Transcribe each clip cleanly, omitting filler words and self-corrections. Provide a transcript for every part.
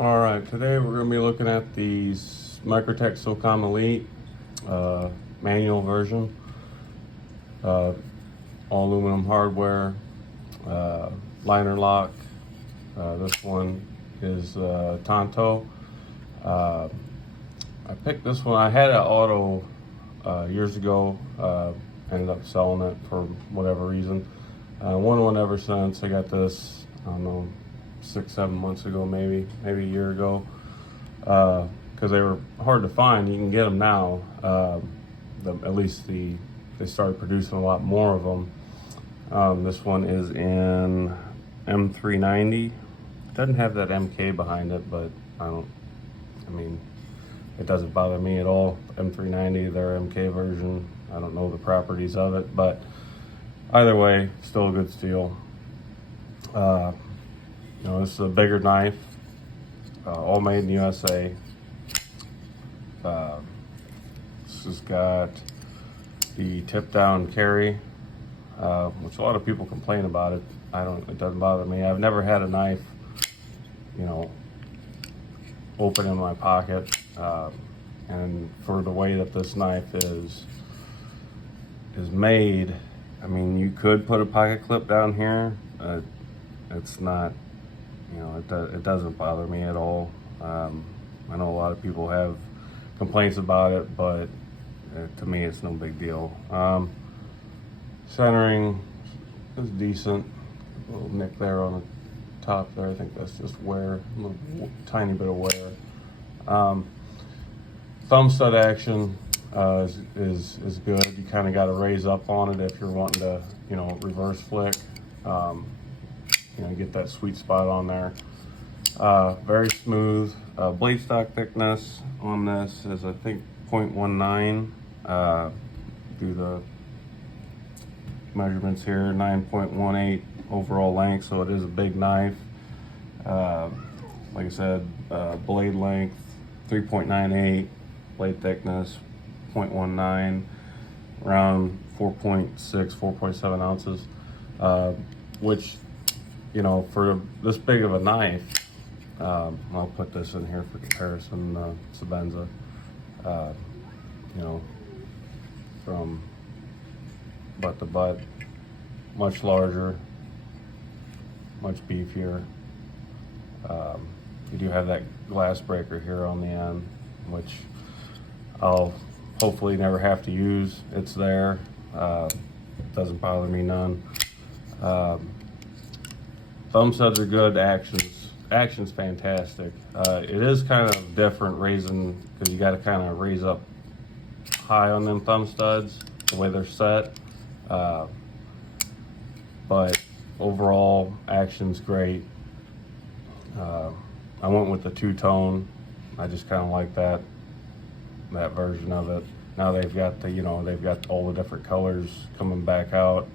All right, today we're going to be looking at the Microtech Socom Elite manual version. All aluminum hardware, liner lock. This one is Tonto. I picked this one. I had an auto years ago. Ended up selling it for whatever reason. Won one ever since. I got this, I don't know, 6-7 months ago, maybe a year ago, because they were hard to find. You can get them now. At least they started producing a lot more of them. This one is in M390. It doesn't have that MK behind it, but it doesn't bother me at all. M390, their MK version, I don't know the properties of it, but either way, still a good steel. This is a bigger knife, all made in the USA. This has got the tip down carry, which a lot of people complain about it. It doesn't bother me. I've never had a knife, open in my pocket. And for the way that this knife is made, you could put a pocket clip down here. It's not, it doesn't bother me at all. I know a lot of people have complaints about it, but to me it's no big deal. Centering is decent. A little nick there on the top there. I think that's just wear, a little tiny bit of wear. Thumb stud action is good. You kind of got to raise up on it if you're wanting to, reverse flick. Get that sweet spot on there. Very smooth. Blade stock thickness on this is, I think, 0.19. Do the measurements here, 9.18 overall length, so it is a big knife. Like I said, blade length 3.98, blade thickness 0.19, around 4.6, 4.7 ounces, which, for this big of a knife, I'll put this in here for comparison. Sabenza, from butt to butt, much larger, much beefier. You do have that glass breaker here on the end, which I'll hopefully never have to use. It's there. Doesn't bother me none. Thumb studs are good. Action's fantastic. It is kind of different raising, because you got to kind of raise up high on them thumb studs, the way they're set. But overall, action's great. I went with the two-tone. I just kind of like that version of it. Now they've got they've got all the different colors coming back out.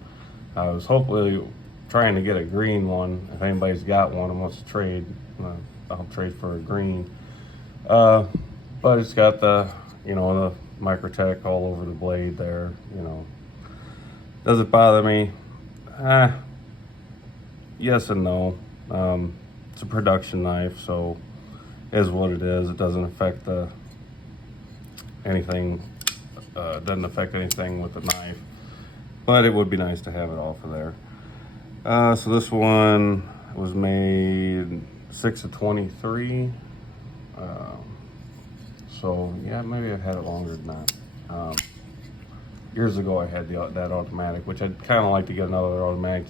I was hopefully trying to get a green one. If anybody's got one and wants to trade, I'll trade for a green. But it's got the the Microtech all over the blade there. Does it bother me? Yes and no. It's a production knife, so it is what it is. It doesn't affect anything. Doesn't affect anything with the knife, but it would be nice to have it off of there. So this one was made 6 of 23. So yeah, maybe I've had it longer than that. Years ago I had that automatic, which I'd kind of like to get another automatic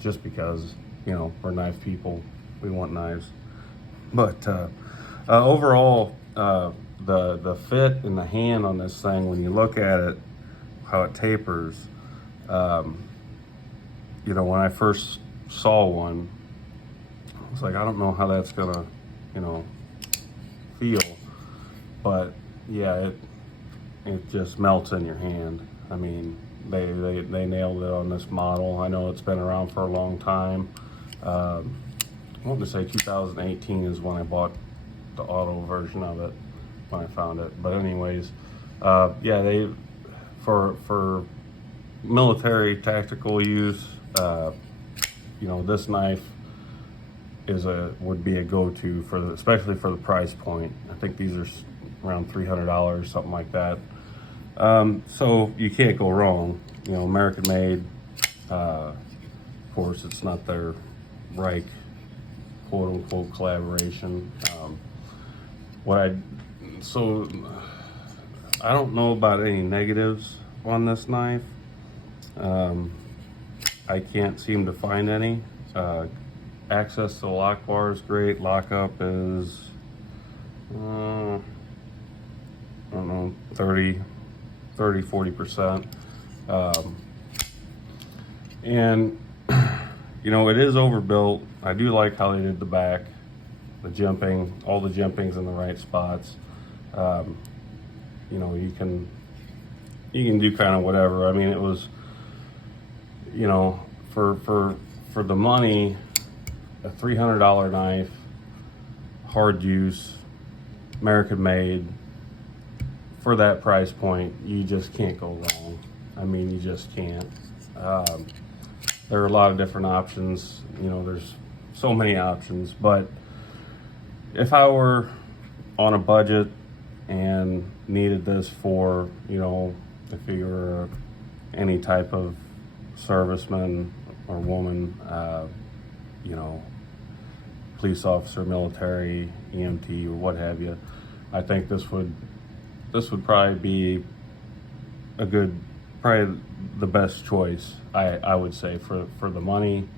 just because, we're knife people, we want knives. But overall, the fit in the hand on this thing, when you look at it, how it tapers, when I first saw one, I was like, I don't know how that's gonna, feel, but yeah, it just melts in your hand. They nailed it on this model. I know it's been around for a long time. I want to say 2018 is when I bought the auto version of it, when I found it. But anyways, yeah, for military tactical use, this knife would be a go-to for especially for the price point. I think these are around $300, something like that. So you can't go wrong. You know, American made. Of course, it's not their Reich quote unquote collaboration. So I don't know about any negatives on this knife. I can't seem to find any. Access to the lock bar is great. Lockup is, I don't know, 40%. And, you know, it is overbuilt. I do like how they did the back, the jimping, all the jimpings in the right spots. You know, you can do kind of whatever. I mean, it was, you know, for the money, a $300 knife, hard use, American made, for that price point, you just can't go wrong. I mean, you just can't. There are a lot of different options. You know, there's so many options, but if I were on a budget and needed this for, you know, if you were any type of serviceman or woman, you know, police officer, military, EMT, or what have you, I think this would probably be probably the best choice, I would say, for the money,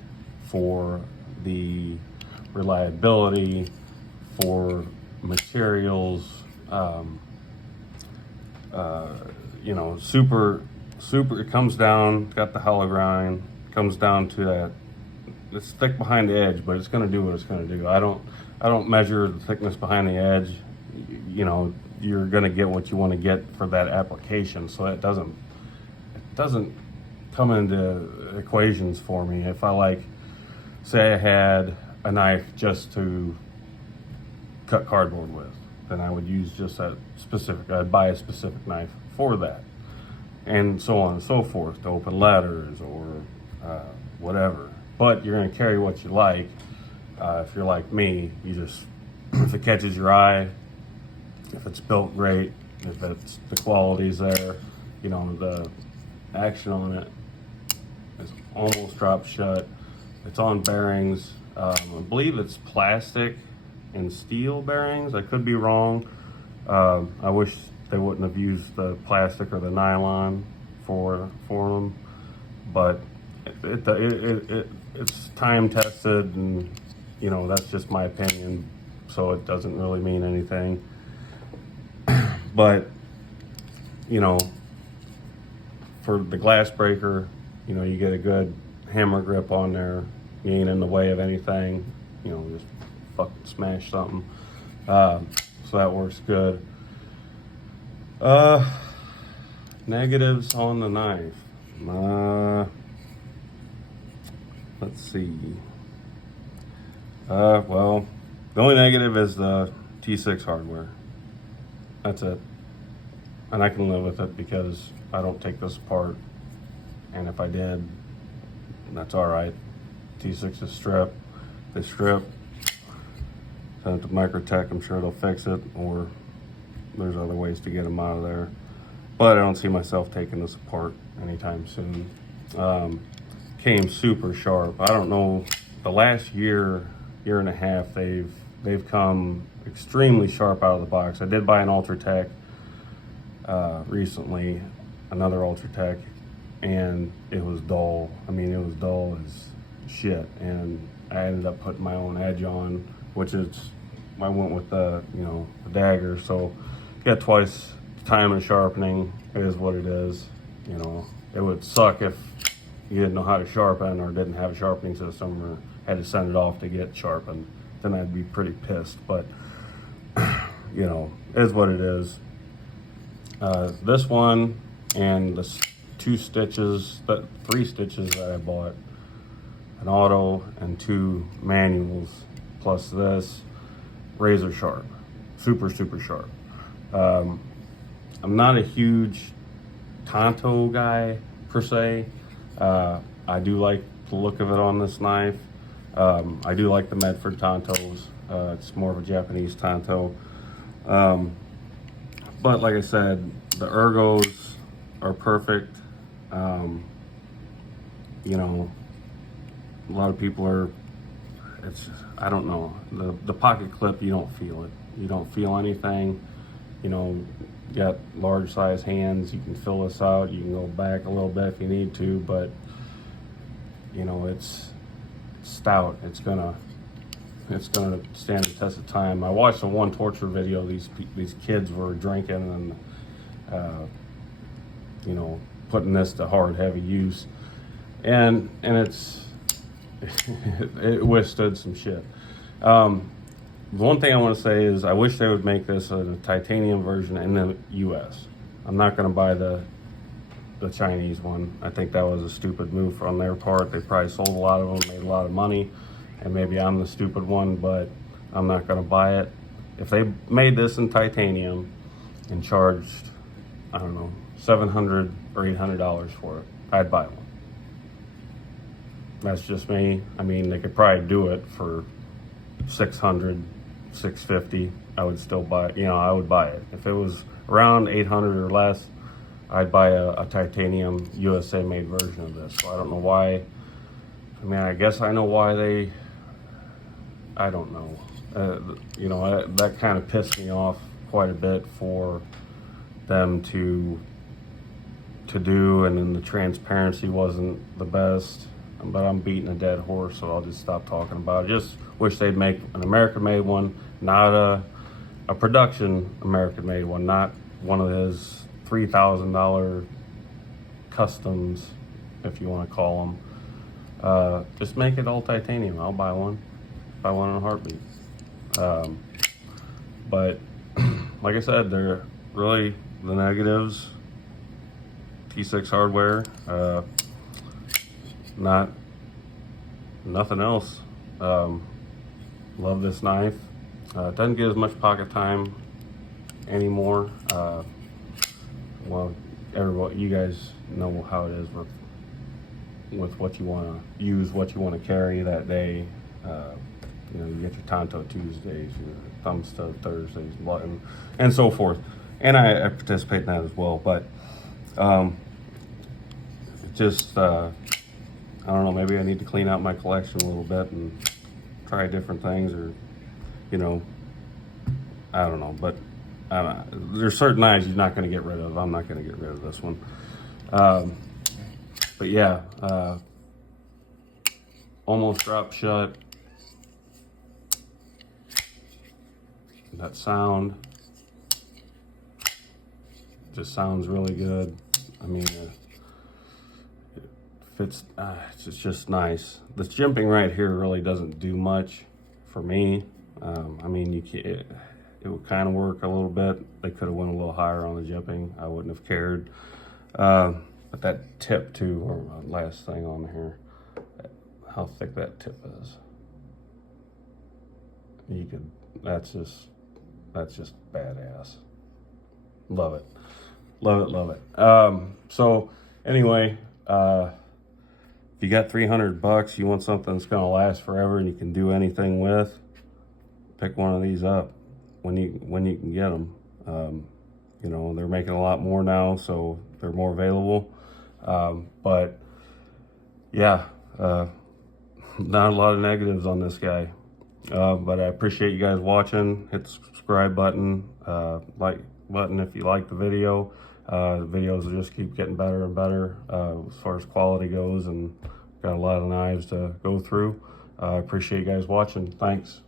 for the reliability, for materials, you know, super, it comes down, got the hollow grind, comes down to that, it's thick behind the edge, but it's going to do what it's going to do. I don't measure the thickness behind the edge. You know, you're going to get what you want to get for that application, so it doesn't come into equations for me. If I, like, say I had a knife just to cut cardboard with, then I would use just that specific, I'd buy a specific knife for that, and so on and so forth, to open letters or whatever. But you're going to carry what you like. If you're like me, you just, if it catches your eye, if it's built great, if it's, the quality's there, you know, the action on it is almost drop shut. It's on bearings. I believe it's plastic and steel bearings. I could be wrong. I wish they wouldn't have used the plastic or the nylon for them, but it's time tested, and, you know, that's just my opinion, so it doesn't really mean anything. But, you know, for the glass breaker, you know, you get a good hammer grip on there. You ain't in the way of anything. You know, just fucking smash something. So that works good. Negatives on the knife. Let's see. Well, the only negative is the T6 hardware. That's it. And I can live with it because I don't take this apart. And if I did, that's all right. T6 is strip. They strip. Send it to Microtech. I'm sure they'll fix it, or there's other ways to get them out of there. But I don't see myself taking this apart anytime soon. Came super sharp. I don't know, the last year and a half, they've come extremely sharp out of the box. I did buy an Ultratech recently, another Ultratech, and it was dull. I mean, it was dull as shit, and I ended up putting my own edge on, which is, I went with the, you know, the dagger, so get twice the time of sharpening. It is what it is. You know, it would suck if you didn't know how to sharpen, or didn't have a sharpening system, or had to send it off to get sharpened. Then I'd be pretty pissed, but you know, it is what it is. This one and the three stitches that I bought, an auto and 2 manuals, plus this, razor sharp, super sharp. I'm not a huge Tonto guy per se. I do like the look of it on this knife. I do like the Medford Tontos. It's more of a Japanese Tonto. But like I said, the ergos are perfect. You know, a lot of people are, I don't know, the pocket clip, you don't feel it. You don't feel anything. You know, you got large size hands, you can fill this out, you can go back a little bit if you need to, but you know, it's stout. It's gonna stand the test of time. I watched a One Torture video. These kids were drinking and you know, putting this to hard, heavy use, and it's it withstood some shit. One thing I want to say is I wish they would make this a titanium version in the U.S. I'm not going to buy the Chinese one. I think that was a stupid move on their part. They probably sold a lot of them, made a lot of money, and maybe I'm the stupid one, but I'm not going to buy it. If they made this in titanium and charged, I don't know, $700 or $800 for it, I'd buy one. That's just me. I mean, they could probably do it for $600, $650. I would still buy it. You know, I would buy it. If it was around $800 or less, I'd buy a titanium USA made version of this. So I don't know why. I mean, I guess I know why I don't know. You know, that kind of pissed me off quite a bit for them to do, and then the transparency wasn't the best. But I'm beating a dead horse, so I'll just stop talking about it. Just wish they'd make an American-made one, not a production American-made one, not one of his $3,000 customs, if you want to call them. Just make it all titanium. I'll buy one. Buy one in a heartbeat. But like I said, they're really the negatives. T6 hardware. Nothing else. Love this knife. It doesn't get as much pocket time anymore. Well, everybody, you guys know how it is with what you want to use, what you want to carry that day. You know, you get your Tonto Tuesdays, your thumb stud Thursdays, and so forth. And I participate in that as well. But just I don't know, maybe I need to clean out my collection a little bit and try different things, or, you know, I don't know. But there's certain knives you're not going to get rid of. I'm not going to get rid of this one. But yeah, almost dropped shut. That sound just sounds really good. I mean, fits. It's just nice. This jimping right here really doesn't do much for me. I mean, it would kind of work a little bit. They could have went a little higher on the jimping. I wouldn't have cared. But that tip too, or last thing on here, how thick that tip is. You could. That's just badass. Love it. Love it, love it. So anyway, if you got $300, you want something that's gonna last forever and you can do anything with, pick one of these up when you can get them. You know, they're making a lot more now, so they're more available. But yeah, not a lot of negatives on this guy. But I appreciate you guys watching. Hit the subscribe button, like button if you like the video. The videos will just keep getting better and better as far as quality goes, and got a lot of knives to go through. I appreciate you guys watching. Thanks.